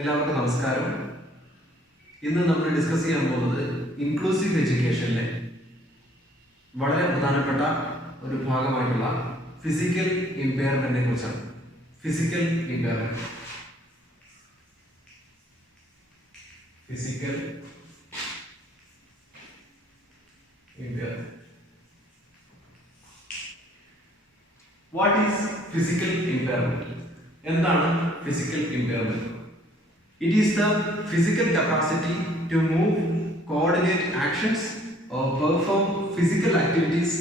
എല്ലാവർക്കും നമസ്കാരം. ഇന്ന് നമ്മൾ ഡിസ്കസ് ചെയ്യാൻ പോകുന്നത് ഇൻക്ലൂസീവ് എഡ്യൂക്കേഷനിലെ വളരെ പ്രധാനപ്പെട്ട ഒരു ഭാഗമായിട്ടുള്ള ഫിസിക്കൽ ഇമ്പയർമെന്റിനെ കുറിച്ചാണ്. Physical impairment what is physical impairment? എന്താണ് physical impairment? It is the physical capacity to move, coordinate actions or perform physical activities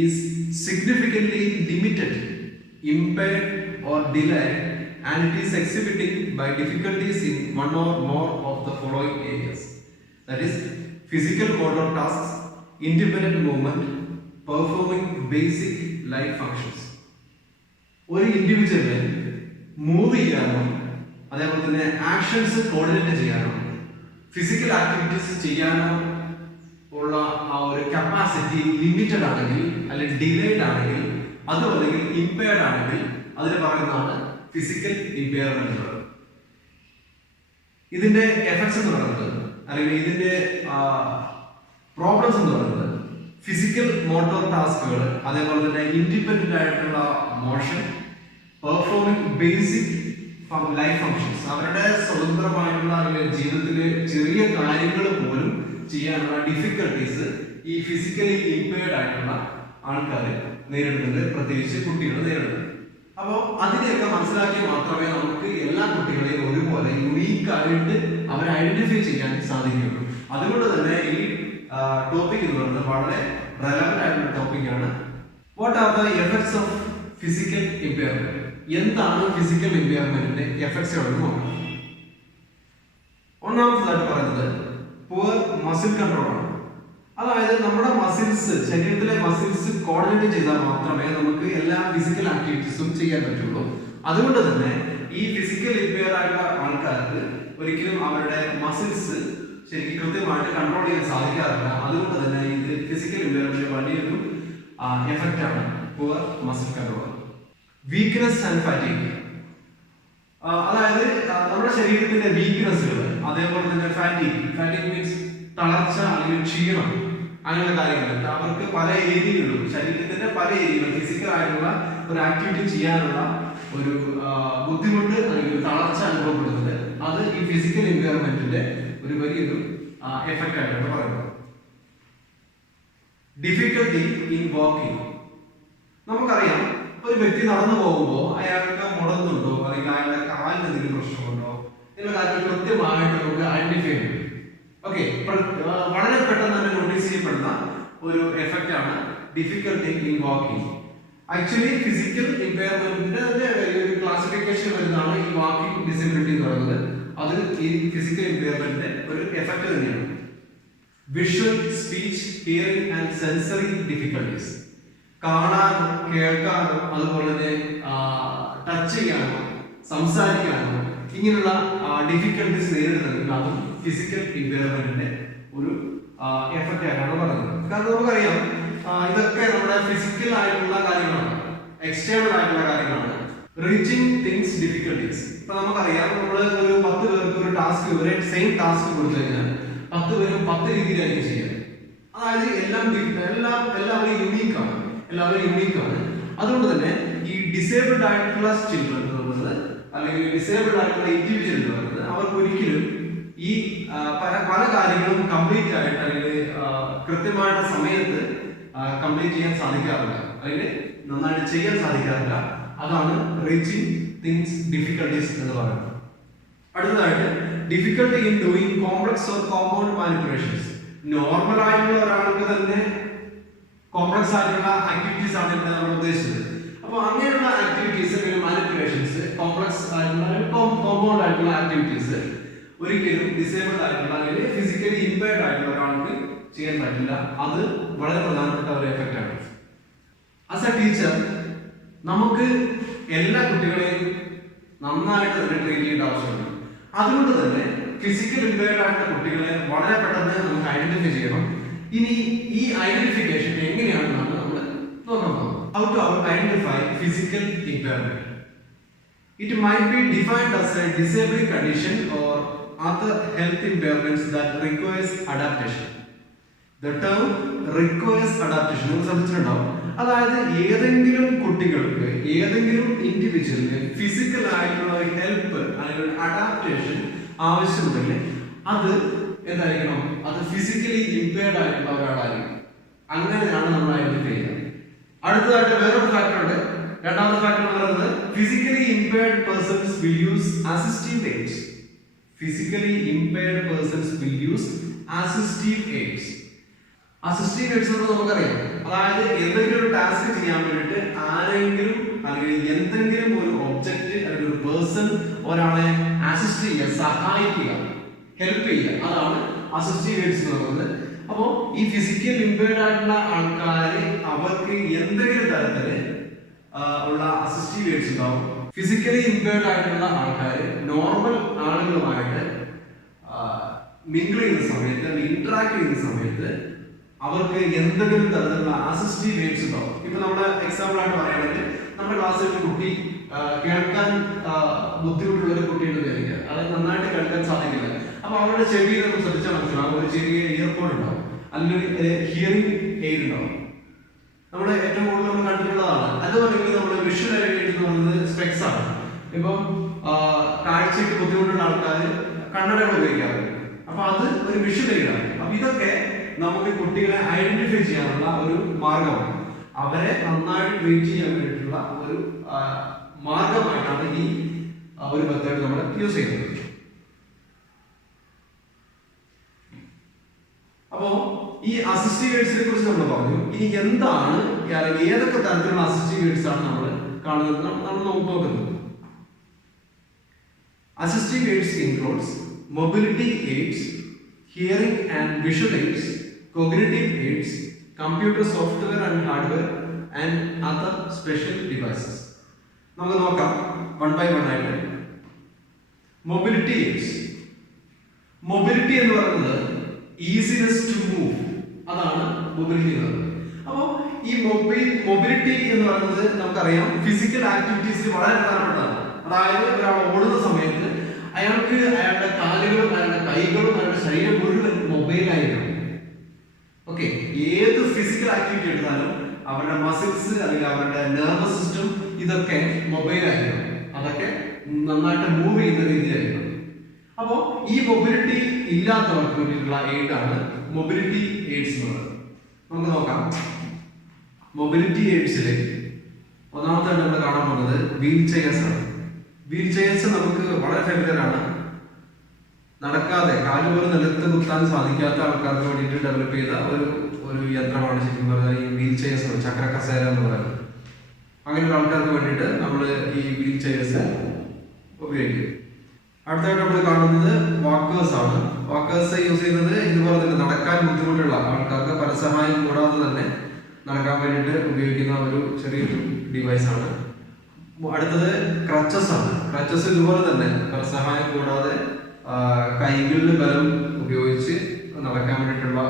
is significantly limited, impaired or delayed, and it is exhibiting by difficulties in one or more of the following areas. That is, physical motor tasks, independent movement, performing basic life functions. ഒരു ഇൻഡിവിജ്വലിനെ move ചെയ്യാനോ അതേപോലെ തന്നെ actions coordinate ചെയ്യാനോ physical activities ചെയ്യാനോ ഉള്ള ആ ഒരു capacity limited ആണെങ്കിൽ അല്ലെങ്കിൽ ഡിലേഡ് ആണെങ്കിൽ അതോ അല്ലെങ്കിൽ ഇമ്പയർഡ് ആണെങ്കിൽ അതിന് പറയുന്നതാണ് ഫിസിക്കൽ ഇമ്പയർമെന്റ് എന്ന് പറയുന്നത്. ഇതിന്റെ എഫക്ട്സ് എന്ന് പറയുന്നത് അല്ലെങ്കിൽ ഇതിന്റെ പ്രോബ്ലംസ് എന്ന് പറയുന്നത് ഫിസിക്കൽ മോട്ടോർ ടാസ്കുകൾ, അതേപോലെ തന്നെ ഇൻഡിപെൻഡന്റ് ആയിട്ടുള്ള motion, performing basic life functions, അവരുടെ സ്വതന്ത്രമായിട്ടുള്ള ജീവിതത്തിലെ ചെറിയ കാര്യങ്ങൾ പോലും ചെയ്യാനുള്ള ഡിഫിക്കൽട്ടീസ് ഈ ഫിസിക്കലി ഇമ്പയർഡ് ആയിട്ടുള്ള ആൾക്കാർ നേരിടുന്നുണ്ട്, പ്രത്യേകിച്ച് കുട്ടികൾ നേരിടുന്നുണ്ട്. അപ്പോൾ അതിനെയൊക്കെ മനസ്സിലാക്കി മാത്രമേ നമുക്ക് എല്ലാ കുട്ടികളെയും ഒരുപോലെ യുണീക്ക് ആയിട്ട് അവരെ ഐഡന്റിഫൈ ചെയ്യാൻ സാധിക്കുകയുള്ളൂ. അതുകൊണ്ട് തന്നെ ഈ ടോപ്പിക് എന്ന് പറയുന്നത് വളരെ റെലവന്റ് ആയിട്ടുള്ള ടോപ്പിക്കാണ്. What are the effects of physical impairment? എന്താണ് ഫിസിക്കൽ ഇമ്പയർമെന്റിന്റെ എഫക്ട്സ് എന്ന് നോക്കാം. ഒന്നാമത്തേതായിട്ട് പറയുന്നത് പുവർ മസിൽ കൺട്രോൾ ആണ്. അതായത് നമ്മുടെ മസിൽസ്, ശരീരത്തിലെ മസിൽസ് കോർഡിനേറ്റ് ചെയ്താൽ മാത്രമേ നമുക്ക് എല്ലാ ഫിസിക്കൽ ആക്ടിവിറ്റീസും ചെയ്യാൻ പറ്റുള്ളൂ. അതുകൊണ്ട് തന്നെ ഈ ഫിസിക്കൽ ഇമ്പയർ ആയിട്ടുള്ള ആൾക്കാർക്ക് ഒരിക്കലും അവരുടെ മസിൽസ് ശരിക്കും കൃത്യമായിട്ട് കൺട്രോൾ ചെയ്യാൻ സാധിക്കാറില്ല. അതുകൊണ്ട് തന്നെ ഇത് ഫിസിക്കൽ ഇമ്പയർമെന്റ് വലിയൊരു എഫക്റ്റ് ആണ് poor muscle control. Weakness and fatigue, അതായത് നമ്മുടെ ശരീരത്തിന്റെ വീക്ക്നെസ്സുകൾ, അതേപോലെ തന്നെ ഫാറ്റിഗ് മീൻസ് തളർച്ച അല്ലെങ്കിൽ ക്ഷീണം, അങ്ങനെയുള്ള കാര്യങ്ങൾ അവർക്ക് പല ഏരിയകളിലും ശരീരത്തിന്റെ പല ഏരിയകളും ഫിസിക്കൽ ആയിട്ടുള്ള ഒരു ആക്ടിവിറ്റി ചെയ്യാനുള്ള ഒരു ബുദ്ധിമുട്ട് അല്ലെങ്കിൽ തളർച്ച അനുഭവപ്പെടുന്നത് അത് ഈ ഫിസിക്കൽ ഇമ്പയർമെന്റിന്റെ ഒരു വലിയൊരു എഫക്റ്റ് ആയിട്ടാണ് പറയുന്നത്. ഡിഫിക്കൽട്ടി ഇൻ വാക്കിംഗ്, നമുക്കറിയാം ഒരു വ്യക്തി നടന്നു പോകുമ്പോൾ അയാൾക്ക് മുടങ്ങുന്നുണ്ടോ അല്ലെങ്കിൽ അയാളുടെ കാലിന് എന്തെങ്കിലും പ്രശ്നമുണ്ടോ എന്നുള്ള കാര്യം കൃത്യമായിട്ട് നമുക്ക് ഐഡന്റിഫൈ ചെയ്യും. ഓക്കെ, വളരെ പെട്ടെന്ന് തന്നെ നോട്ടീസ് ചെയ്യപ്പെടുന്ന ഒരു എഫക്റ്റ് ആണ് difficulty in walking. Actually physical ഇമ്പയർമെന്റിന്റെ ഒരു ക്ലാസിഫിക്കേഷൻ വരുന്നതാണ് ഈ വാക്കിംഗ് ഡിസബിലിറ്റി എന്ന് പറയുന്നത്. അത് ഈ ഫിസിക്കൽ ഇമ്പയർമെന്റിന്റെ ഒരു എഫക്റ്റ് തന്നെയാണ്. Visual, speech, hearing and sensory difficulties, കാണാനോ കേൾക്കാനോ അതുപോലെ തന്നെ ടച്ച് ചെയ്യാനോ സംസാരിക്കാനോ ഇങ്ങനെയുള്ള ഡിഫിക്കൽട്ടീസ് നേരിടുന്നുണ്ട്. അതും ഫിസിക്കൽ ഇമ്പയർമെന്റിന്റെ ഒരു എഫക്റ്റ് ആയിട്ടാണ് പറയുന്നത്. കാരണം നമുക്കറിയാം ഇതൊക്കെ നമ്മുടെ ഫിസിക്കൽ ആയിട്ടുള്ള കാര്യങ്ങളാണ്, എക്സ്റ്റേണൽ ആയിട്ടുള്ള കാര്യങ്ങളാണ്. റീച്ചിങ് തിങ്സ് ഡിഫിക്കൽട്ടീസ്, ഇപ്പൊ നമുക്കറിയാം നമ്മൾ ഒരു 10 പേർക്ക് ഒരു ടാസ്ക് ഒരേ സെയിം ടാസ്ക് കൊടുത്തു കഴിഞ്ഞാൽ 10 പേരും 10 രീതിയിലായിരിക്കും ചെയ്യുക. അതായത് എല്ലാവരും യുണീക്കാണ്. അതുകൊണ്ട് തന്നെ ഈ ഡിസേബിൾഡ് ആയിട്ടുള്ള ചിൽഡ്രൻ എന്ന് പറയുന്നത് അല്ലെങ്കിൽ ഡിസേബിൾഡ് ആയിട്ടുള്ള ഇൻഡിവിജ്വൽ എന്ന് പറയുന്നത് അവർക്ക് ഒരിക്കലും ഈ പല കാര്യങ്ങളും കംപ്ലീറ്റ് ആയിട്ട് അല്ലെങ്കിൽ കൃത്യമായിട്ട് സമയത്ത് കംപ്ലീറ്റ് ചെയ്യാൻ സാധിക്കാറില്ല, അല്ലെങ്കിൽ നന്നായിട്ട് ചെയ്യാൻ സാധിക്കാറില്ല. അതാണ് റീച്ചിങ് തിങ്സ് ഡിഫിക്കൽട്ടീസ് എന്ന് പറയുന്നത്. അടുത്തതായിട്ട് difficulty in doing complex or compound manipulations. Normal ആയിട്ടുള്ള ഒരാൾക്ക് തന്നെ കോംപ്ലക്സ് ആയിട്ടുള്ള ആക്ടിവിറ്റീസ് ആണ് ഇവിടെ നമ്മൾ ഉദ്ദേശിച്ചത്. അപ്പോൾ അങ്ങനെയുള്ള ആക്ടിവിറ്റീസ് അല്ലെങ്കിൽ മാനിപ്പുലേഷൻസ്, കോംപ്ലക്സ് ആയിട്ടുള്ള കോമ്പൗണ്ട് ആയിട്ടുള്ള ആക്ടിവിറ്റീസ് ഒരിക്കലും ഡിസേബിൾഡ് ആയിട്ടുള്ള അല്ലെങ്കിൽ ഫിസിക്കലി ഇമ്പയർഡ് ആയിട്ടുള്ള ഒരാൾക്ക് ചെയ്യാൻ പറ്റില്ല. അത് വളരെ പ്രധാനപ്പെട്ട ഒരു എഫക്റ്റ് ആണ്. ആസ് എ ടീച്ചർ നമുക്ക് എല്ലാ കുട്ടികളെയും നന്നായിട്ട് തന്നെ ട്രീറ്റ് ചെയ്യേണ്ട ആവശ്യമുണ്ട്. അതുകൊണ്ട് തന്നെ ഫിസിക്കൽ ഇമ്പയർഡ് ആയിട്ടുള്ള കുട്ടികളെ വളരെ പെട്ടെന്ന് നമുക്ക് ഐഡന്റിഫൈ ചെയ്യണം. ഇനി ഈ ഐഡന്റിഫിക്കേഷൻ എങ്ങനെയാണെന്നാണ് നമ്മൾ നോക്കാൻ പോകുന്നത്. How to identify physical impairment. It might be defined as a disabling condition or other health impairments that requires adaptation. The term requires adaptation നിങ്ങൾ ശ്രദ്ധിച്ചിട്ടുണ്ടാവും. അതായത് ഏതെങ്കിലും കുട്ടികൾക്ക് ഏതെങ്കിലും ഇൻഡിവിജ്വലിന് ഫിസിക്കൽ ആയിട്ടുള്ള ഒരു ഹെൽപ്പ് അല്ലെങ്കിൽ ഒരു അഡാപ്റ്റേഷൻ ആവശ്യമുണ്ടെങ്കിൽ അത് എന്തായിരിക്കണം, അത് ഫിസിക്കലി ഇമ്പയർഡ് ആയിട്ടുള്ള ഒരാളായിരിക്കും. അങ്ങനെയാണ് നമ്മൾ ഐഡന്റിഫൈ ചെയ്യുന്നത്. അടുത്തതായിട്ട് വേറൊരു ഫാക്ടർ ഉണ്ട്. രണ്ടാമത്തെ ഫാക്ടർ എന്ന് പറയുന്നത് physically impaired persons will use assistive aids. Physically impaired persons will use assistive aids. Assistive aids എന്ന് നമുക്കറിയാം, അതായത് എന്തെങ്കിലും ഒരു ടാസ്ക് ചെയ്യാൻ വേണ്ടിയിട്ട് ആരെങ്കിലും അല്ലെങ്കിൽ എന്തെങ്കിലും ഒരു ഒബ്ജക്റ്റ് അല്ലെങ്കിൽ ഒരു പേഴ്സൺ ഒരാളെ അസിസ്റ്റ് ചെയ്യുക, സഹായിക്കുക, ഹെൽപ്പ് ചെയ്യുക, അതാണ് അസിസ്റ്റീവ് എയ്ഡ്സ് എന്ന് പറയുന്നത്. അപ്പോൾ ഈ ഫിസിക്കൽ ഇമ്പയർഡ് ആയിട്ടുള്ള ആൾക്കാർ അവർക്ക് എന്തെങ്കിലും തരത്തില് ഉള്ള അസിസ്റ്റീവ് എയ്ഡ്സ് ഉണ്ടാവും. ഫിസിക്കലി ഇമ്പയർഡ് ആയിട്ടുള്ള ആൾക്കാർ നോർമൽ ആളുകളുമായിട്ട് മിങ്കിൾ ചെയ്യുന്ന സമയത്ത് അല്ലെങ്കിൽ ഇന്ററാക്ട് ചെയ്യുന്ന സമയത്ത് അവർക്ക് എന്തെങ്കിലും തരത്തിലുള്ള അസിസ്റ്റീവ് എയ്ഡ്സ് ഉണ്ടാവും. ഇപ്പൊ നമ്മുടെ എക്സാമ്പിൾ ആയിട്ട് പറയുകയാണെങ്കിൽ നമ്മുടെ ക്ലാസ്സിൽ ഒരു കുട്ടി കേൾക്കാൻ ബുദ്ധിമുട്ടുള്ള ഒരു കുട്ടിയുടെ വിചാരിക്കുക, അത് നന്നായിട്ട് കേൾക്കാൻ സാധിക്കില്ല. അപ്പൊ അവരുടെ ചെവിയിൽ നമ്മൾ ശ്രദ്ധിച്ചാൽ മനസ്സിലാവും ഒരു ചെറിയ ഇയർപോഡ് ഉണ്ടാവും അല്ലെങ്കിൽ ഹിയറിംഗ് എയ്ഡ് ഉണ്ടാവും. നമ്മൾ ഏറ്റവും കൂടുതൽ നമ്മൾ കണ്ടിട്ടുള്ളതാണ്. അതുപോലെ നമ്മൾ വിഷ്വൽ എയ്ഡ് എന്ന് പറയുന്നത് സ്പെക്സ് ആണ്. ഇപ്പം കാഴ്ചയ്ക്ക് ബുദ്ധിമുട്ടുള്ള ആൾക്കാർ കണ്ണടകൾ ഉപയോഗിക്കാറുണ്ട്. അപ്പൊ അത് ഒരു വിഷ്വൽ എയ്ഡാണ്. അപ്പൊ ഇതൊക്കെ നമുക്ക് കുട്ടികളെ ഐഡന്റിഫൈ ചെയ്യാനുള്ള ഒരു മാർഗമാണ്. അവരെ നന്നായിട്ട് ട്രീറ്റ് ചെയ്യാൻ വേണ്ടിയിട്ടുള്ള ഒരു മാർഗമായിട്ടാണ് ഈ ഒരു മെത്തേഡ് നമ്മൾ യൂസ് ചെയ്യുന്നത്. അപ്പോ ഈ അസിസ്റ്റീവ് എയ്ഡ്സിനെ കുറിച്ച് നമ്മൾ പറഞ്ഞു. ഇനി എന്താണ് അല്ലെങ്കിൽ ഏതൊക്കെ തരത്തിലുള്ള അസിസ്റ്റീവ് എയ്ഡ്സ് ആണ് നമ്മൾ കാണുന്നത്, നമ്മൾ നോക്കുന്നത്. Assistive AIDS includes mobility AIDS, hearing and visual aids, cognitive aids, computer software and hardware, and other special devices. നമുക്ക് നോക്കാം വൺ ബൈ വൺ ആയിട്ട്. Mobility AIDS. മൊബിലിറ്റി എന്ന് പറയുന്നത് ഈസിനെസ് ടു മൂവ്, അതാണ് മൊബിലിറ്റി എന്ന് പറയുന്നത്. അപ്പോൾ ഈ മൊബിലിറ്റി എന്ന് പറയുന്നത് നമുക്കറിയാം ഫിസിക്കൽ ആക്ടിവിറ്റീസിൽ വളരെ പ്രധാനപ്പെട്ടതാണ്. അതായത് ഒരാൾ ഓടുന്ന സമയത്ത് അയാൾക്ക് അയാളുടെ കാലുകളും അയാളുടെ കൈകളും അയാളുടെ ശരീരം മുഴുവൻ മൊബൈലായിരിക്കണം. ഓക്കെ, ഏത് ഫിസിക്കൽ ആക്ടിവിറ്റി എടുത്താലും അവരുടെ മസിൽസ് അല്ലെങ്കിൽ അവരുടെ നെർവസ് സിസ്റ്റം ഇതൊക്കെ മൊബൈലായിരിക്കണം. അതൊക്കെ നന്നായിട്ട് മൂവ് ചെയ്യുന്ന രീതിയിലായിരിക്കണം. അപ്പോൾ ഈ മൊബിലിറ്റി ഇല്ലാത്തവർക്ക് വേണ്ടിയിട്ടുള്ള എയ്ഡാണ് മൊബിലിറ്റി എയ്ഡ്സ് എന്ന് പറയുന്നത്. നമുക്ക് നോക്കാം. മൊബിലിറ്റി എയ്ഡ്സിൽ ഒന്നാമത്തെ നമ്മൾ കാണാൻ പോകുന്നത് വീൽ ചെയർസ് ആണ്. വീൽ ചെയർസ് നമുക്ക് വളരെ ഫെമിലിയർ ആണ്. നടക്കാതെ കാലുപോലെ നിലത്ത് കുത്താൻ സാധിക്കാത്ത ആൾക്കാർക്ക് വേണ്ടിയിട്ട് ഡെവലപ്പ് ചെയ്ത ഒരു യന്ത്രമാണ് ശരിക്കും പറഞ്ഞാൽ ഈ വീൽ ചെയർസ്, ചക്ര കസേര എന്ന് പറയുന്നത്. അങ്ങനെയുള്ള ആൾക്കാർക്ക് വേണ്ടിയിട്ട് നമ്മൾ ഈ വീൽ ചെയർസ് ഉപയോഗിക്കും. അടുത്തായിട്ട് നമ്മൾ കാണുന്നത് വാക്കേഴ്സ് ആണ്. വാക്കേഴ്സ് യൂസ് ചെയ്യുന്നത് ഇതുപോലെ തന്നെ നടക്കാൻ ബുദ്ധിമുട്ടുള്ള ആൾക്കാർക്ക് പരസഹായം കൂടാതെ തന്നെ നടക്കാൻ വേണ്ടിയിട്ട് ഉപയോഗിക്കുന്ന ഒരു ചെറിയൊരു ഡിവൈസ് ആണ്. അടുത്തത് ക്രച്ചസ് ആണ്. ക്രച്ചസ് ഇതുപോലെ തന്നെ പരസഹായം കൂടാതെ കൈകളിൽ ബലം ഉപയോഗിച്ച് നടക്കാൻ വേണ്ടിയിട്ടുള്ള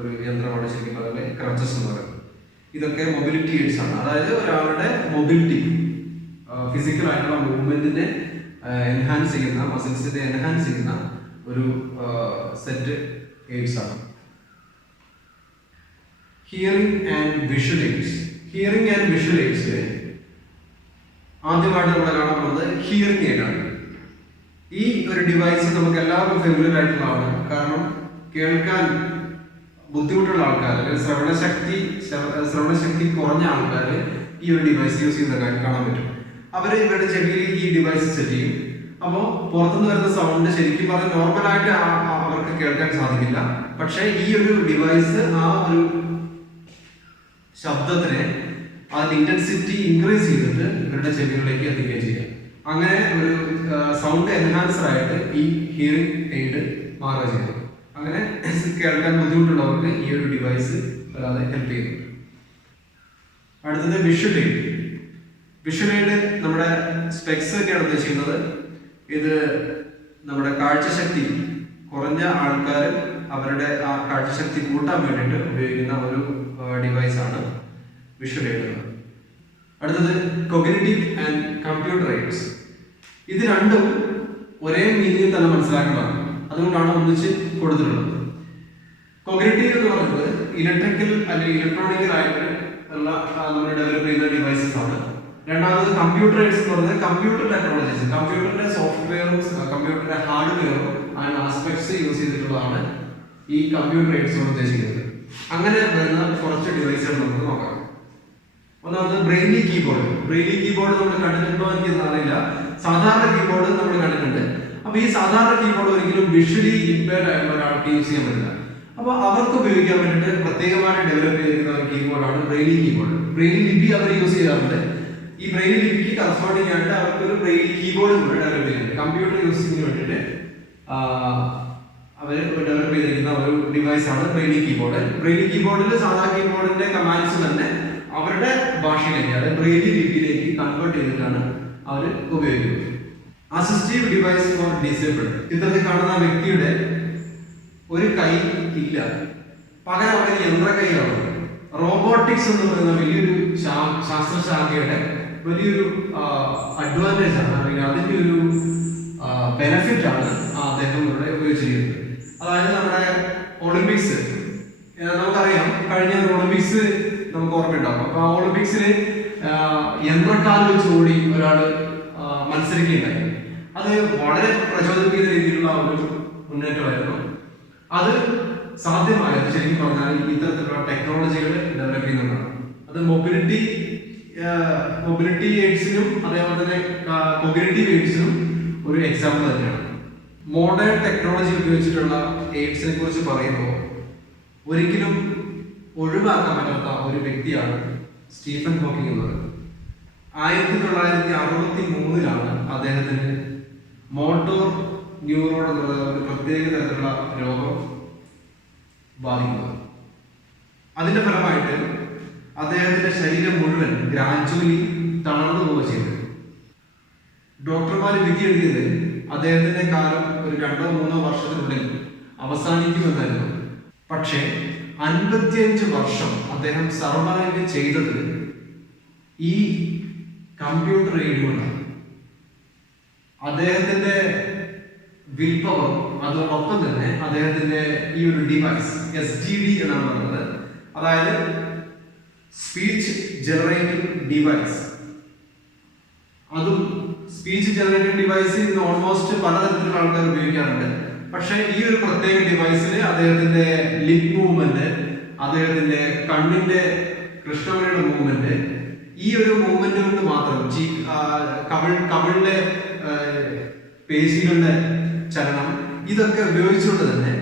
ഒരു യന്ത്രമാണ് ശരിക്കും പറഞ്ഞാൽ ക്രച്ചസ് എന്ന് പറയുന്നത്. ഇതൊക്കെ മൊബിലിറ്റി എയ്ഡ്സ് ആണ്. അതായത് ഒരാളുടെ മൊബിലിറ്റി, ഫിസിക്കൽ ആയിട്ടുള്ള മൂവ്മെന്റിനെ എൻഹാൻസ് ചെയ്യുന്ന, മസിൽസിനെ എൻഹാൻസ് ചെയ്യുന്ന ഒരു സെറ്റ് എയ്ഡ്സ് ആണ്. Hearing and visual aids. Hearing and visual എയ്ഡ്സിൽ ആദ്യമായിട്ട് നമ്മൾ കാണാൻ പോകുന്നത് ഹിയറിംഗ് എയ്ഡ് ആണ്. ഈ ഒരു ഡിവൈസ് നമുക്ക് എല്ലാവർക്കും ഫെമിലിയർ ആയിട്ടുള്ളതാണ്. കാരണം കേൾക്കാൻ ബുദ്ധിമുട്ടുള്ള ആൾക്കാർ അല്ലെങ്കിൽ ശ്രവണശക്തി കുറഞ്ഞ ആൾക്കാർ ഈ ഒരു ഡിവൈസ് യൂസ് ചെയ്യുന്ന കാണാൻ പറ്റും. അവർ ഇവരുടെ ചെവിയിൽ ഈ ഡിവൈസ് സെറ്റ് ചെയ്യും. അപ്പോൾ പുറത്തുനിന്ന് വരുന്ന സൗണ്ട് ശരിക്കും പറഞ്ഞാൽ നോർമലായിട്ട് അവർക്ക് കേൾക്കാൻ സാധിക്കില്ല. പക്ഷേ ഈ ഒരു ഡിവൈസ് ആ ഒരു ശബ്ദത്തിനെ അതിന്റെ ഇന്റൻസിറ്റി ഇൻക്രീസ് ചെയ്തിട്ട് ഇവരുടെ ചെവികളിലേക്ക് എത്തിക്കുകയും ചെയ്യാം. അങ്ങനെ ഒരു സൗണ്ട് എൻഹാൻസർ ആയിട്ട് ഈ ഹിയറിംഗ് എയ്ഡ് മാറുക ചെയ്യും. അങ്ങനെ കേൾക്കാൻ ബുദ്ധിമുട്ടുള്ളവർക്ക് ഈ ഒരു ഡിവൈസ് വരാതെ ഹെൽപ്പ് ചെയ്യുന്നുണ്ട്. അടുത്തത് വിഷ്വൽ എയ്ഡ്. വിഷ്വൽ എയ്ഡ് നമ്മുടെ സ്പെക്സ് ഒക്കെയാണ് ഉദ്ദേശിക്കുന്നത്. ഇത് നമ്മുടെ കാഴ്ചശക്തി കുറഞ്ഞ ആൾക്കാർ അവരുടെ ആ കാഴ്ചശക്തി കൂട്ടാൻ വേണ്ടിയിട്ട് ഉപയോഗിക്കുന്ന ഒരു ഡിവൈസ് ആണ് വിഷ്വൽ എയ്ഡ്. അടുത്തത് കൊഗ്നിറ്റീവ് ആൻഡ് കമ്പ്യൂട്ടർ എയ്ഡ്സ്. ഇത് രണ്ടും ഒരേ മീനിങ് തന്നെ മനസ്സിലാക്കേണ്ടതാണ്. അതുകൊണ്ടാണ് ഒന്നിച്ച് കൊടുത്തിട്ടുള്ളത്. കോഗ്നിറ്റീവ് എന്ന് പറയുന്നത് ഇലക്ട്രിക്കൽ അല്ലെങ്കിൽ ഇലക്ട്രോണിക്കൽ ആയിട്ട് ഉള്ള നമ്മൾ ഡെവലപ്പ് ചെയ്യുന്ന ഡിവൈസസ് ആണ്. രണ്ടാമത് കമ്പ്യൂട്ടർ എയ്ഡ്സ് എന്ന് പറയുന്നത് കമ്പ്യൂട്ടർ ടെക്നോളജീസ്, കമ്പ്യൂട്ടറിന്റെ സോഫ്റ്റ്വെയറും കമ്പ്യൂട്ടറിന്റെ ഹാർഡ്വെയറും ആൻഡ് ആസ്പെക്ട്സ് യൂസ് ചെയ്തിട്ടുള്ളതാണ് ഈ കമ്പ്യൂട്ടർ എയ്ഡ്സ് കൊണ്ട് ഉദ്ദേശിക്കുന്നത്. അങ്ങനെ വരുന്ന കുറച്ച് ഡിവൈസുകൾ നമുക്ക് നോക്കാം. ഒന്നാമത് ബ്രെയിൻലി കീബോർഡ്. ബ്രെയിൻലി കീബോർഡ് നമ്മൾ കണ്ടിട്ടുണ്ടോ എനിക്ക് അറിയില്ല. സാധാരണ കീബോർഡ് നമ്മൾ കണ്ടിട്ടുണ്ട്. അപ്പൊ ഈ സാധാരണ കീബോർഡ് ഒരിക്കലും വിഷ്വലി ഇമ്പയർഡ് ആയിട്ടുള്ള ഒരാൾക്ക് യൂസ് ചെയ്യാൻ പറ്റില്ല. അപ്പൊ അവർക്ക് ഉപയോഗിക്കാൻ വേണ്ടിയിട്ട് പ്രത്യേകമായിട്ട് ഡെവലപ്പ് ചെയ്തിരിക്കുന്ന ഒരു കീബോർഡാണ് ബ്രെയിൻലി കീബോർഡ്. ബ്രെയിൻലി ലിപി അവർ യൂസ് ചെയ്യാറുണ്ട്. ഈ ബ്രെയിൻലി ലിപിക്ക് കറസ്പോണ്ടിങ് ആയിട്ട് അവർക്ക് ഒരു ബ്രെയിൻലി കീബോർഡ് കൂടെ ഡെവലപ്പ് ചെയ്തിട്ടുണ്ട്. കമ്പ്യൂട്ടർ യൂസിങ്ങിന് വേണ്ടിയിട്ട് അവർ ഡെവലപ്പ് ചെയ്തിരിക്കുന്ന ഒരു ഡിവൈസ് ആണ് ബ്രെയിൻലി കീബോർഡ്. ബ്രെയിൻലി കീബോർഡിൽ സാധാരണ കീബോർഡിന്റെ കമാൻഡ്സ് തന്നെ അവരുടെ ഭാഷയിലേക്ക്, അതായത് ബ്രെയിൻലി ലിപിയിലേക്ക് കൺവേർട്ട് ചെയ്തിട്ടാണ് അവർ ഉപയോഗിക്കുന്നത്. Assistive device for disabled. ചിത്രത്തിൽ കാണുന്ന വ്യക്തിയുടെ ഒരു കൈ ഇല്ല, പകരം അവരുടെ യന്ത്ര കൈയാണ്. റോബോട്ടിക്സ് എന്ന് പറയുന്ന വലിയൊരു ശാസ്ത്രശാഖയുടെ വലിയൊരു അഡ്വാൻറ്റേജ് ആണ്, അല്ലെങ്കിൽ അതിന്റെ ഒരു ബെനഫിറ്റ് ആണ് അദ്ദേഹം ഇവിടെ ഉപയോഗിച്ചിരിക്കുന്നത്. അതായത് നമ്മുടെ ഒളിമ്പിക്സ് നമുക്കറിയാം, കഴിഞ്ഞ ഒളിമ്പിക്സ് നമുക്ക് ഓർമ്മയുണ്ടാവും. അപ്പൊ ആ ഒളിമ്പിക്സിൽ യന്ത്രക്കാൽ വെച്ച് ഓടി ഒരാള് മത്സരിക്കുകയുണ്ടായി. അത് വളരെ പ്രചോദിപ്പിക്കുന്ന രീതിയിലുള്ള ഒരു മുന്നേറ്റമായിരുന്നു. അത് സാധ്യമായത് ശരിക്കും പറഞ്ഞാൽ ഇത്തരത്തിലുള്ള ടെക്നോളജികൾ ഡെവലപ്പ് ചെയ്യുന്നതാണ്. അത് മൊബിലിറ്റി എയ്ഡ്സിനും അതേപോലെ തന്നെ കോഗ്നിറ്റീവ് എയ്ഡ്സിനും ഒരു എക്സാമ്പിൾ തന്നെയാണ്. മോഡേൺ ടെക്നോളജി ഉപയോഗിച്ചിട്ടുള്ള എയ്ഡ്സിനെ കുറിച്ച് പറയുമ്പോൾ ഒരിക്കലും ഒഴിവാക്കാൻ പറ്റാത്ത ഒരു വ്യക്തിയാണ് സ്റ്റീഫൻ ഹോക്കിംഗ് എന്നത്. 1963 അദ്ദേഹത്തിന് മോട്ടോർ ന്യൂറോൺ എന്നുള്ള ഒരു പ്രത്യേക തരത്തിലുള്ള രോഗം ബാധിക്കുന്നത്. അതിന്റെ ഫലമായിട്ട് അദ്ദേഹത്തിന്റെ ശരീരം മുഴുവൻ ഗ്രാജുവലി തളർന്നു പോവുക ചെയ്തു. ഡോക്ടർമാർ വിധി എഴുതിയത് അദ്ദേഹത്തിന്റെ കാലം ഒരു 2-3 വർഷത്തിനുള്ളിൽ അവസാനിക്കുമെന്നായിരുന്നു. പക്ഷേ 55 വർഷം അദ്ദേഹം സർവൈവ് ചെയ്തത് ഈ കമ്പ്യൂട്ടർ എയ്ഡ് കൊണ്ടാണ്. അദ്ദേഹത്തിന്റെ വിൽ പവർ, അതോടൊപ്പം തന്നെ അദ്ദേഹത്തിന്റെ ഈ ഒരു ഡിവൈസ് SGD എന്നാണ് പറയുന്നത്, അതായത് സ്പീച്ച് ജനറേറ്റിംഗ് ഡിവൈസ്. അതും സ്പീച്ച് ജനറേറ്റിംഗ് ഡിവൈസ് ഇന്ന് ഓൾമോസ്റ്റ് പലതരത്തിലുള്ള ആൾക്കാർ ഉപയോഗിക്കാറുണ്ട്. പക്ഷേ ഈ ഒരു പ്രത്യേക ഡിവൈസിൽ അദ്ദേഹത്തിന്റെ ലിപ് മൂവ്മെന്റ്, അദ്ദേഹത്തിന്റെ കണ്ണിന്റെ കൃഷ്ണമണിയുടെ മൂവ്മെന്റ്, ഈ ഒരു മൂവ്മെന്റ് കൊണ്ട് മാത്രം കവിളിന്റെ പേശികളുടെ ചലനം, ഇതൊക്കെ ഉപയോഗിച്ചുകൊണ്ട് തന്നെ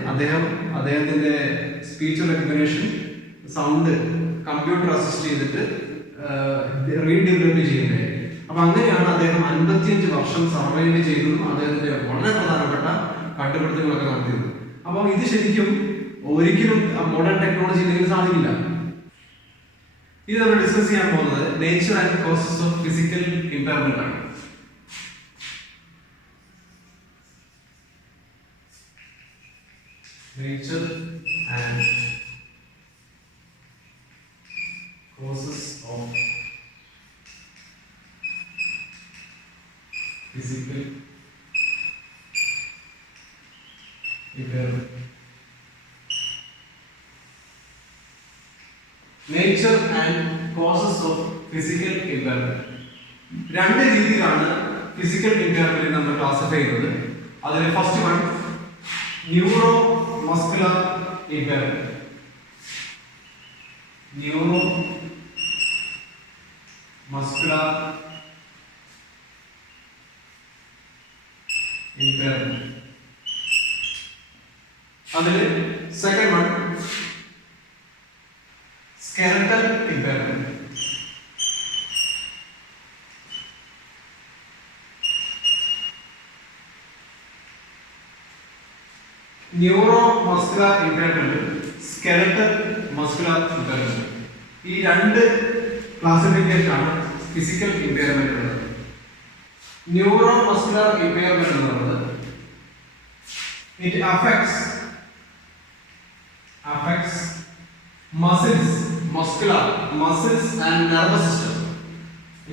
അദ്ദേഹത്തിന്റെ speech recognition sound computer assist ചെയ്തിട്ട് റീഡെവലപ്പ് ചെയ്യുന്നത്. അപ്പൊ അങ്ങനെയാണ് അദ്ദേഹം 55 വർഷം സർവൈവ് ചെയ്തതും അദ്ദേഹത്തിന്റെ വളരെ പ്രധാനപ്പെട്ട കണ്ടുപിടുത്തങ്ങളൊക്കെ നടത്തിയത്. അപ്പം ഇത് ശരിക്കും ഒരിക്കലും മോഡേൺ ടെക്നോളജി ഇല്ലെങ്കിൽ സാധിക്കില്ല. ഇത് നമ്മൾ ഡിസ്കസ് ചെയ്യാൻ പോകുന്നത് nature and causes of physical impairment ആണ്. Nature and causes of physical impairment. Nature and causes of physical impairment. 2 രീതിയിലാണ് ഫിസിക്കൽ ഇമ്പയർമെന്റ് നമ്മൾ ക്ലാസിഫൈ ചെയ്യുന്നത്. അതിൽ first one neuro muscular impairment. Neuro muscular impairment. അതിൽ second one skeletal impairment. Neuromuscular impairment, skeletal muscular impairment. ഈ 2 classification ആണ് physical impairment ഉള്ളത്. Neuromuscular impairment എന്ന് പറയുന്നത് it affects muscular muscles and nervous system.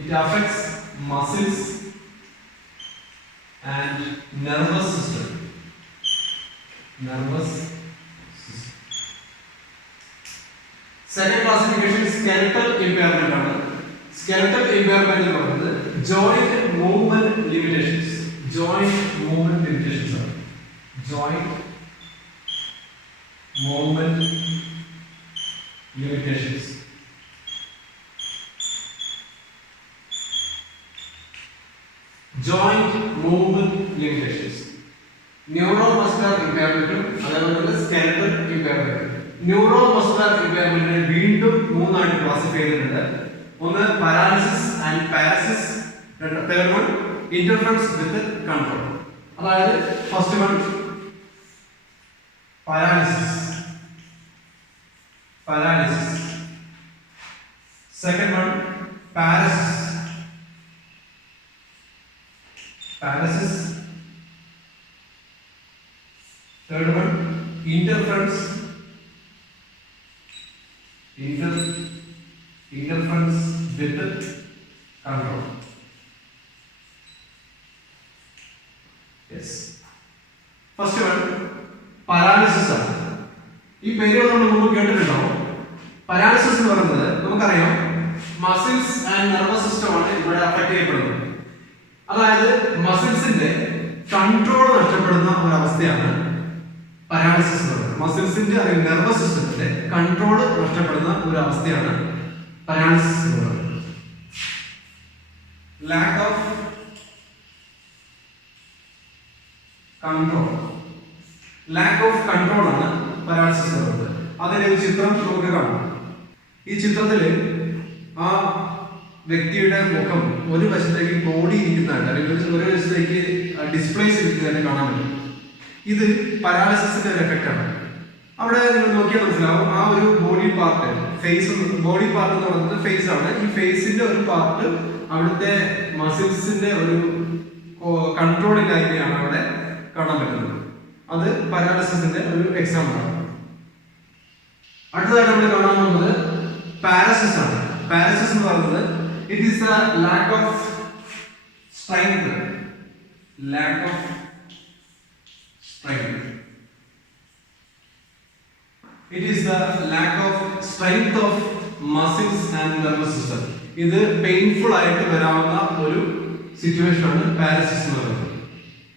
It affects muscles and nervous system. Nervous system. Second classification is skeletal impairment ആണ്. Skeletal impairment എന്ന് പറയുന്നത് joint movement limitations. Joint movement limitations ആണ്. Joint movement limitations. Joint movement limitations. Neuromuscular impairment അതേപോലെ skeletal impairment. Neuromuscular impairment വീണ്ടും മൂന്നായിട്ട് classify ചെയ്തിട്ടുണ്ട്. ഒന്ന് paralysis and paralysis. Third one interference with control. അതായത് first one paralysis. Paralysis. Second one paralysis. Paralysis. Third one interference. Interference with control. Yes. First one paralysis ആണ്. ഈ പേര് നമ്മൾ കേട്ടിട്ടുണ്ടാവും. Paralysis എന്ന് പറയുന്നത് നമുക്കറിയാം മസിൽസ് ആൻഡ് നെർവസ് സിസ്റ്റം ആണ് ഇവിടെ അഫക്ട് ചെയ്യപ്പെടുന്നത്. അതായത് മസിൽസിന്റെ കൺട്രോൾ നഷ്ടപ്പെടുന്ന ഒരു അവസ്ഥയാണ് പാരാലിസിസ് എന്ന് പറയുന്നത്. മസിൽസിന്റെ അല്ലെങ്കിൽ നെർവസ് സിസ്റ്റത്തിന്റെ കൺട്രോൾ നഷ്ടപ്പെടുന്ന ഒരു അവസ്ഥയാണ് പാരാലിസിസ് എന്ന് പറയുന്നത്. Lack of control. Lack of control ആണ് പാരാലിസിസ് എന്ന് പറയുന്നത്. അതിന്റെ ഒരു ചിത്രം നമുക്ക് കാണാം. ഈ ചിത്രത്തില് ആ വ്യക്തിയുടെ മുഖം ഒരു വശത്തേക്ക് ബോഡി ഇരിക്കുന്നതായിട്ട് അല്ലെങ്കിൽ ഒരു വശത്തേക്ക് ഡിസ്പ്ലേസ് ഇരിക്കുന്നതായിട്ട് കാണാൻ പറ്റും. ഇത് പാരാലിസിസിന്റെ ഒരു എഫക്റ്റ് ആണ്. അവിടെ നിങ്ങൾ നോക്കിയാൽ മനസ്സിലാവും ആ ഒരു body part face. Body part എന്ന് പറയുന്നത് ഫേസ് ആണ്. ഈ ഫേസിന്റെ ഒരു പാർട്ട് അവിടുത്തെ മസിൽസിന്റെ ഒരു കൺട്രോൾ ഇല്ലായ്മയാണ് അവിടെ കാണാൻ പറ്റുന്നത്. അത് പാരാലിസിസിന്റെ ഒരു എക്സാമ്പിൾ ആണ്. അടുത്തതായിട്ട് നമ്മൾ കാണാൻ പോകുന്നത് പാരാലിസിസ് ആണ്. പാരാലിസിസ് എന്ന് പറയുന്നത് it is a lack of strength. Lack of strength. It is the lack of strength of muscles and nervous system. ഇത് പെയിൻഫുൾ ആയിട്ട് വരാവുന്ന ഒരു സിറ്റുവേഷൻ ആണ് പാരാലിസിസ് എന്ന് പറയുന്നത്.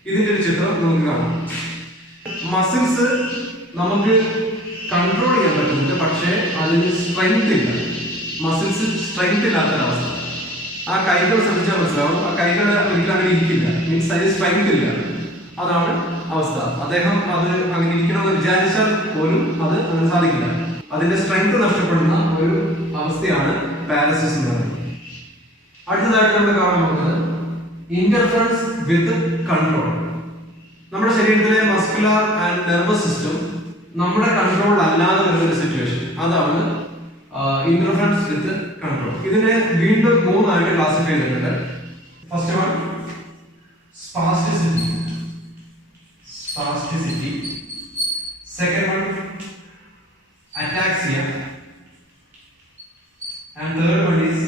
ഇതിന്റെ ഒരു ചിത്രം നമുക്ക് കാണാം. മസിൽസ് നമുക്ക് കൺട്രോൾ ചെയ്യാൻ പറ്റുന്നുണ്ട്, പക്ഷേ അതിന് സ്ട്രെങ്ത് ഇല്ല. മസിൽസ് സ്ട്രെങ്ത് ഇല്ലാത്തൊരവസ്ഥ. ആ കൈകൾ ശ്രദ്ധിച്ചാൽ മനസ്സിലാവും. ആ കൈകൾ ഒരിക്കലും അങ്ങനെ ഇരിക്കില്ല. മീൻസ് അതിന് സ്ട്രെങ്ത് ഇല്ല. അതാണ് അവസ്ഥ. അദ്ദേഹം അത് അങ്ങനെ ഇരിക്കണമെന്ന് വിചാരിച്ചാൽ പോലും അത് അങ്ങനെ സാധിക്കില്ല. അതിന്റെ സ്ട്രെങ്ത് നഷ്ടപ്പെടുന്ന ഒരു അവസ്ഥയാണ് പാരാലിസിസ് എന്ന് പറയുന്നത്. അടുത്തതായിട്ട് നമ്മൾ കാണാൻ പോകുന്നത് ഇന്റർഫറൻസ് വിത്ത് കൺട്രോൾ. നമ്മുടെ ശരീരത്തിലെ മസ്കുലർ ആൻഡ് നെർവസ് സിസ്റ്റം നമ്മുടെ കൺട്രോൾ അല്ലാതെ വരുന്ന ഒരു സിറ്റുവേഷൻ, അതാണ് ഇന്റർഫറൻസ് വിത്ത് കൺട്രോൾ. ഇതിനെ വീണ്ടും മൂന്നായിട്ട് ക്ലാസിഫൈ ചെയ്തിട്ടുണ്ട്. First one spasticity. Second one ataxia, and third one is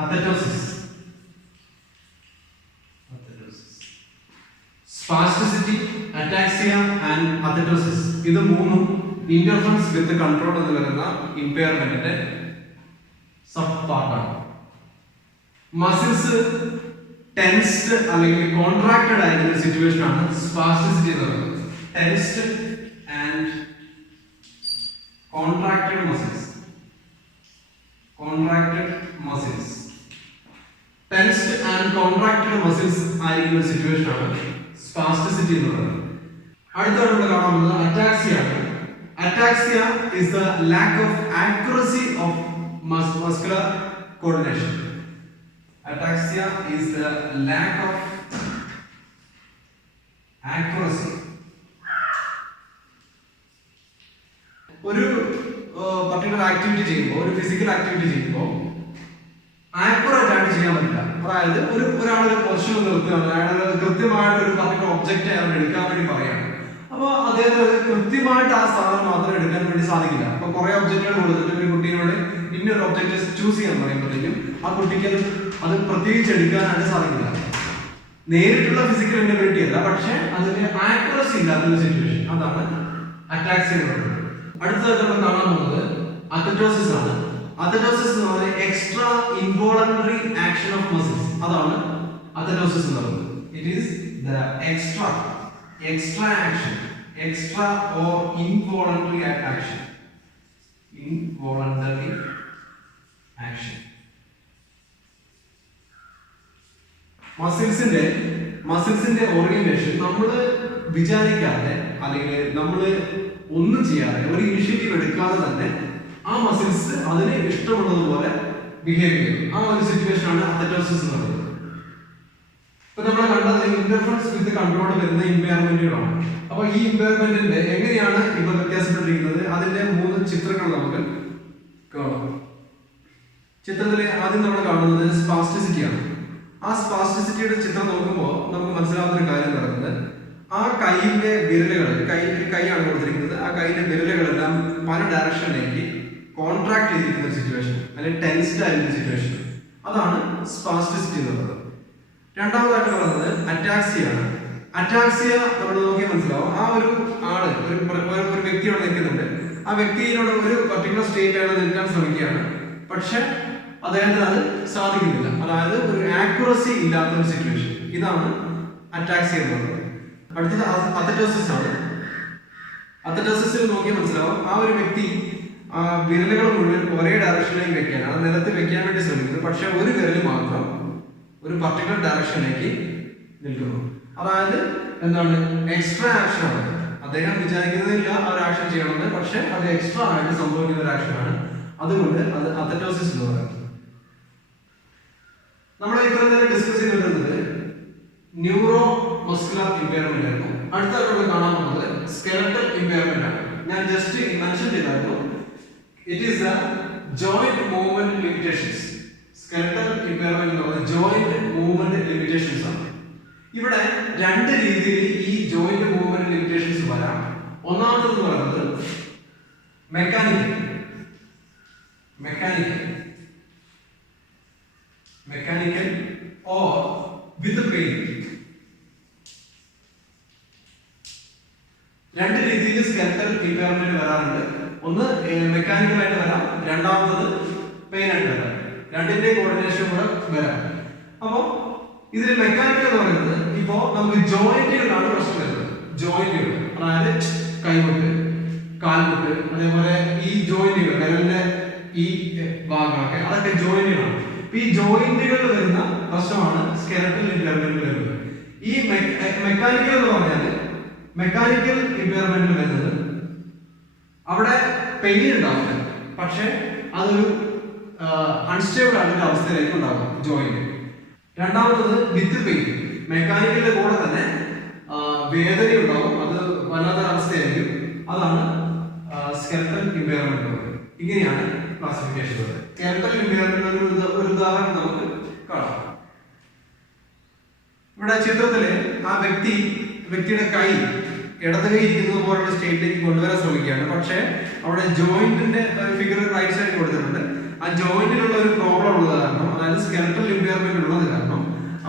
athetosis. Spasticity, ataxia and athetosis. ഇത് മൂന്നും ഇന്റർഫറൻസ് വിത്ത് കൺട്രോൾ എന്ന് പറയുന്ന ഇമ്പയർമെന്റിന്റെ സബ് പാർട്ടാണ്. മസിൽസ് ടെൻസ്ഡ് അല്ലെങ്കിൽ കോൺട്രാക്റ്റഡ് ആയിട്ടുള്ള സിറ്റുവേഷൻ ആണ് സ്പാസ്റ്റിസിറ്റി എന്ന് പറയുന്നത്. Tensed and contracted muscles. Tensed and contracted muscles ആയിരിക്കുന്ന സിറ്റുവേഷൻ ആണ് സ്പാസ്റ്റിസിറ്റി എന്ന് പറയുന്നത്. അടുത്ത നമ്മൾ കാണാൻ പോകുന്നത് അറ്റാക്സിയ ആണ്. Ataxia is the lack of accuracy of muscular coordination. Ataxia is the lack of accuracy. ഒരു പർട്ടിക്കുലർ ആക്ടിവിറ്റി ചെയ്യുമ്പോൾ, ഒരു ഫിസിക്കൽ ആക്ടിവിറ്റി ചെയ്യുമ്പോൾ ആക്യുറേറ്റ് ആയിട്ട് ചെയ്യാൻ പറ്റില്ല. അതായത് ഒരാൾ ഒരു പൊസിഷൻ നിർത്തുകയാണ്, അയാൾ കൃത്യമായിട്ട് ഒരു പർട്ടിക്കുലർ ഒബ്ജക്റ്റ് അയാൾ എടുക്കാൻ വേണ്ടി പറയാണ്. അപ്പോൾ അദ്ദേഹത്തിന് കൃത്യമായിട്ട് ആ സാധനം മാത്രം എടുക്കാൻ വേണ്ടി സാധിക്കില്ല. അപ്പോൾ കുറെ ഒബ്ജക്റ്റുകൾ കൊടുത്തിട്ട് ഒരു കുട്ടിയോട് ഇന്നൊരു ഒബ്ജക്റ്റ് ചൂസ് ചെയ്യാൻ പറയുമ്പോഴത്തേക്കും ആ കുട്ടിക്ക് അത് പ്രത്യേകിച്ച് എടുക്കാനായിട്ട് സാധിക്കില്ല. നേരിട്ടുള്ള ഫിസിക്കൽ ഇൻഎബിലിറ്റി അല്ല, പക്ഷെ അതിന് ആക്യുറസി ഇല്ലാത്ത സിറ്റുവേഷൻ, അതാണ് അറ്റാക്സിയ എന്ന് പറയുന്നത്. അടുത്തതായിട്ട് നമ്മൾ കാണാൻ പോകുന്നത് അത്തറ്റോസിസ് ആണ്. അത്തറ്റോസിസ് എന്ന് പറഞ്ഞാൽ extra involuntary action of muscles, അതാണ് അത്തറ്റോസിസ് എന്ന് പറയുന്നത്. It is the extra action, extra or involuntary action, involuntary action. മസിൽസിന്റെ ഓറിയന്റേഷൻ നമ്മൾ വിചാരിക്കാതെ അല്ലെങ്കിൽ നമ്മൾ ഒന്നും ചെയ്യാതെ ഒരു ഇനിഷ്യേറ്റീവ് എടുക്കാതെ തന്നെ ആ മസിൽസ് അതിന് ഇഷ്ടമുള്ളതുപോലെ ബിഹേവ് ചെയ്യും. ആ ഒരു സിറ്റുവേഷൻ ആണ് അത്തറ്റോസിസ് എന്ന് പറയുന്നത്. ഇപ്പൊ നമ്മൾ കണ്ടത് ഇന്റർഫറൻസ് വിത്ത് കൺട്രോൾ വരുന്ന ഇമ്പയർമെന്റുകളാണ്. അപ്പൊ ഈ ഇമ്പയർമെന്റിന്റെ എങ്ങനെയാണ് ഇപ്പൊ വ്യത്യാസപ്പെട്ടിരിക്കുന്നത്, അതിന്റെ 3 ചിത്രങ്ങൾ നമുക്ക് കാണാം. ചിത്രത്തിലെ ആദ്യം നമ്മൾ കാണുന്നത് സ്പാസ്റ്റിസിറ്റിയാണ്. ആ സ്പാസ്റ്റിസിറ്റിയുടെ ചിത്രം നോക്കുമ്പോൾ നമുക്ക് മനസ്സിലാവുന്ന ഒരു കാര്യം നടക്കുന്നത്, ആ കൈയിന്റെ വിരലുകൾ, കൈയാണ് കൊടുത്തിരിക്കുന്നത്, ആ കൈയിന്റെ വിരലുകളെല്ലാം പല ഡയറക്ഷനിലേക്ക് കോൺട്രാക്ട് ചെയ്തിരിക്കുന്ന ഒരു സിറ്റുവേഷൻ, അല്ലെങ്കിൽ ടെൻസ്ഡ് ആയിരിക്കുന്ന സിറ്റുവേഷൻ, അതാണ് സ്പാസ്റ്റിസിറ്റി എന്നുള്ളത്. രണ്ടാമതായിട്ട് പറയുന്നത് അറ്റാക്സിയാണ്. അറ്റാക്സിയ നമ്മൾ നോക്കി മനസ്സിലാവും, ആ ഒരു ആള് ഒരു വ്യക്തി അവിടെ നിൽക്കുന്നുണ്ട്, ആ വ്യക്തിയോട് ഒരു പർട്ടിക്കുലർ സ്റ്റേറ്റിലാണ് നിൽക്കാൻ ശ്രമിക്കുകയാണ്, പക്ഷെ അദ്ദേഹത്തിന് അത് സാധിക്കുന്നില്ല. അതായത് ഒരു ആക്യുറസി ഇല്ലാത്ത ഒരു സിറ്റുവേഷൻ, ഇതാണ് അറ്റാക്സിയ എന്ന് പറയുന്നത്. അടുത്തത് അത്തറ്റോസിസ് ആണ്. അത്തറ്റോസിസിൽ നോക്കി മനസ്സിലാവും, ആ ഒരു വ്യക്തി വിരലുകൾ മുഴുവൻ ഒരേ ഡയറക്ഷനിലേക്ക് വെക്കാനാണ്, നിലത്ത് വെക്കാൻ വേണ്ടി ശ്രമിക്കുന്നത്, പക്ഷെ ഒരു വിരൽ മാത്രം ഒരു പർട്ടിക്കുലർ ഡയറക്ഷനിലേക്ക് നിൽക്കുന്നു. അതായത് എന്താണ്, എക്സ്ട്രാ ആക്ഷൻ ആണ്. അദ്ദേഹം വിചാരിക്കുന്നില്ല ആ ഒരു ആക്ഷൻ ചെയ്യണമെന്ന്, പക്ഷെ അത് എക്സ്ട്രാ ആയിട്ട് സംഭവിക്കുന്ന ഒരു ആക്ഷനാണ്. അതുകൊണ്ട് അത് അത്തറ്റോസിസ് എന്ന് പറയുന്നത്. നമ്മൾ ഇത്ര നേരം ഡിസ്കസ് ചെയ്തുകൊണ്ടിരുന്നത് ന്യൂറോ മസ്കുലർ ഇമ്പയർമെന്റ് ആയിരുന്നു. അടുത്തായിട്ട് കാണാൻ പോകുന്നത് സ്കെലറ്റൽ ഇമ്പയർമെന്റ് ആണ്. ഞാൻ ജസ്റ്റ് മെൻഷൻ ചെയ്തായിരുന്നു, it is the joint movement limitations. Skeletal impairment എന്ന് പറയുന്നത് ജോയിന്റ് മൂവ്മെന്റ് ലിമിറ്റേഷൻസ് ആണ്. ഇവിടെ 2 രീതിയിൽ ഈ ജോയിന്റ് മൂവ്മെന്റ് ലിമിറ്റേഷൻസ് വരാം. ഒന്നാമത്തേത് എന്ന് പറയുന്നത് മെക്കാനിക്കൽ or with pain. 2 രീതിയിൽ സ്കെലറ്റൽ ഇമ്പയർമെന്റ് വരാറുണ്ട്. ഒന്ന് മെക്കാനിക്കൽ ആയിട്ട് വരാം, രണ്ടാമത് പെയിൻ ആയിട്ട് വരാം. രണ്ടിന്റെ കോർഡിനേഷൻ കൂടെ വരാം. അപ്പോ ഇതിൽ മെക്കാനിക്കൽ എന്ന് പറയുന്നത്, ഇപ്പോ നമുക്ക് ജോയിന്റുകളാണ് പ്രശ്നം വരുന്നത്. ജോയിന്റുകൾ അതായത് കൈമുട്ട്, കാൽമുട്ട്, അതേപോലെ ഈ ജോയിന്റുകൾ, വിരലിന്റെ ഈ ഭാഗങ്ങളൊക്കെ, അതൊക്കെ ജോയിന്റുകളാണ്. ഈ ജോയിന്റുകളിൽ വരുന്ന പ്രശ്നമാണ് സ്കെലറ്റൽ ഇമ്പയർമെന്റ് വരുന്നത്. ഈ മെക്കാനിക്കൽ എന്ന് പറഞ്ഞാൽ, മെക്കാനിക്കൽ ഇമ്പയർമെന്റ് വരുന്നത് അവിടെ പെയിൻ ഉണ്ടാവില്ല, പക്ഷെ അതൊരു അൺസ്റ്റേബിൾ ആയിട്ടുള്ള അവസ്ഥയിലേക്ക് ഉണ്ടാകും ജോയിന്റ്. രണ്ടാമത്തത് വിത്ത് പെയിൻ, മെക്കാനിക്കലിന്റെ കൂടെ തന്നെ വേദന ഉണ്ടാവും, അത് വല്ലാത്ത അവസ്ഥയായിരിക്കും, അതാണ് സ്കെലറ്റൽ ഇമ്പയർമെന്റ്. ഇങ്ങനെയാണ് ക്ലാസിഫിക്കേഷൻ. സ്കെലറ്റൽ ഇമ്പയർമെന്റ് ഒരു ഉദാഹരണം നമുക്ക് കാണാം. ഇവിടെ ചിത്രത്തില് ആ വ്യക്തിയുടെ കൈ ഇടത് കൈ ഇരിക്കുന്നത് പോലുള്ള സ്റ്റേറ്റിലേക്ക് കൊണ്ടുവരാൻ ശ്രമിക്കുകയാണ്, പക്ഷേ അവിടെ ജോയിന്റിന്റെ ഫിഗർ റൈറ്റ് സൈഡിൽ കൊടുത്തിട്ടുണ്ട്. ആ ജോയിന്റിലുള്ള ഒരു പ്രോബ്ലം ഉള്ളത് കാരണം, അതായത് സ്കെലറ്റൽ ഇമ്പയർമെന്റ് ഉള്ളത് കാരണം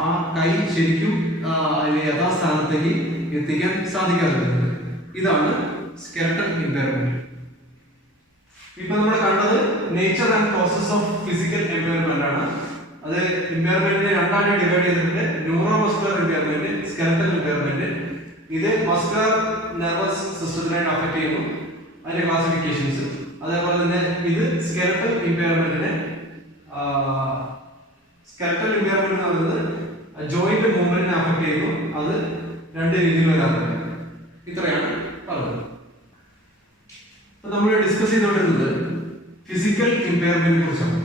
ആ കൈ ശരിക്കും യഥാസ്ഥാനത്തേക്ക് എത്തിക്കാൻ സാധിക്കാതെ വരുന്നത്. ഇതാണ് സ്കെലറ്റൽ ഇമ്പയർമെന്റ്. ഇപ്പൊ നമ്മൾ കണ്ടത് nature and process of physical impairment ആണ്. അത് ഇമ്പയർമെന്റിനെ 2 ആയിട്ട് ഡിവൈഡ് ചെയ്തിട്ടുണ്ട്. Neuro muscular impairment, skeletal impairment. ഇത് മസ്കുലർ നെർവസ് സിസ്റ്റത്തിനായിട്ട് അഫക്ട് ചെയ്യുന്നു, അതിന്റെ ക്ലാസിഫിക്കേഷൻസ്. അതേപോലെ തന്നെ ഇത് സ്കെലറ്റൽ ഇമ്പയർമെന്റ് എന്ന് പറയുന്നത് ജോയിന്റ് മൂവ്മെന്റിനെ അഫക്ട് ചെയ്യുന്നു. അത് 2 രീതിയിൽ വരാറുണ്ട്. ഇത്രയാണ് പറഞ്ഞത്. നമ്മൾ ഡിസ്കസ് ചെയ്തുകൊണ്ടിരുന്നത് ഫിസിക്കൽ ഇമ്പയർമെന്റിനെ കുറിച്ചാണ്.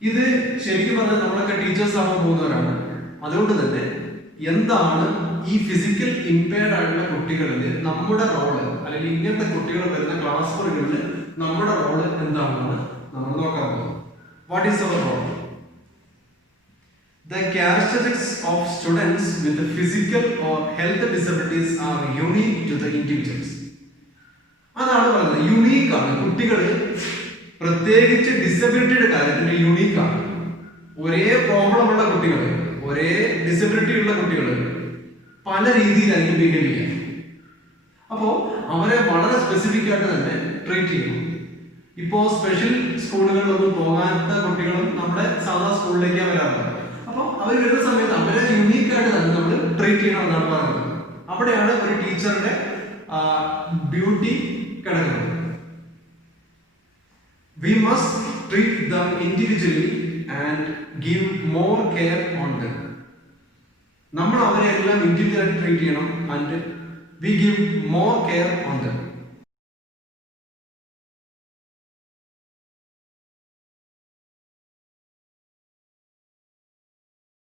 ഇത് ശരിക്കും പറഞ്ഞാൽ നമ്മളൊക്കെ ടീച്ചേഴ്സ് ആവാൻ പോകുന്നവരാണ്. അതുകൊണ്ട് തന്നെ എന്താണ് ഈ ഫിസിക്കൽ ഇമ്പയർഡ് ആയിട്ടുള്ള കുട്ടികളിൽ നമ്മുടെ റോള്, അല്ലെങ്കിൽ ഇങ്ങനത്തെ കുട്ടികൾ വരുന്ന ക്ലാസ് മുറികളിൽ നമ്മുടെ റോള് എന്താണെന്നാണ് നമ്മൾ നോക്കാൻ പോകുന്നത്. വാട്ട് ഈസ് അവർ role? The characteristics of students with physical or health disabilities are unique to the individuals. അതാണ് പറയുന്നത്, യുണീക്ക് ആണ്. കുട്ടികൾ പ്രത്യേകിച്ച് ഡിസബിലിറ്റിയുടെ കാര്യത്തിൽ യുണീക്ക് ആണ്. ഒരേ പ്രോബ്ലം ഉള്ള കുട്ടികൾ, ഒരേ ഡിസബിലിറ്റി ഉള്ള കുട്ടികൾ പല രീതിയിലായിരിക്കും ബിഹേവ് ചെയ്യുക. അപ്പോൾ അവരെ വളരെ സ്പെസിഫിക് ആയിട്ട് തന്നെ ട്രീറ്റ് ചെയ്യണം. ഇപ്പോൾ സ്പെഷ്യൽ സ്കൂളുകളിലൊന്നും പോകാത്ത കുട്ടികളും നമ്മുടെ സാധാ സ്കൂളിലേക്കാണ് വരാറുള്ളത്. അപ്പോൾ അവർ വരുന്ന സമയത്ത് അവരെ യുണീക്കായിട്ട് തന്നെ നമ്മൾ ട്രീറ്റ് ചെയ്യണം എന്നാണ് പറയുന്നത്. അവിടെയാണ് ഒരു ടീച്ചറുടെ ഡ്യൂട്ടി കിടക്കുന്നത്. We must treat them individually and give more care on them. നമ്മൾ അവരെ എല്ലാം ഇൻഡിവിജ്വലായിട്ട് ട്രീറ്റ് ചെയ്യണം and we give more care on them.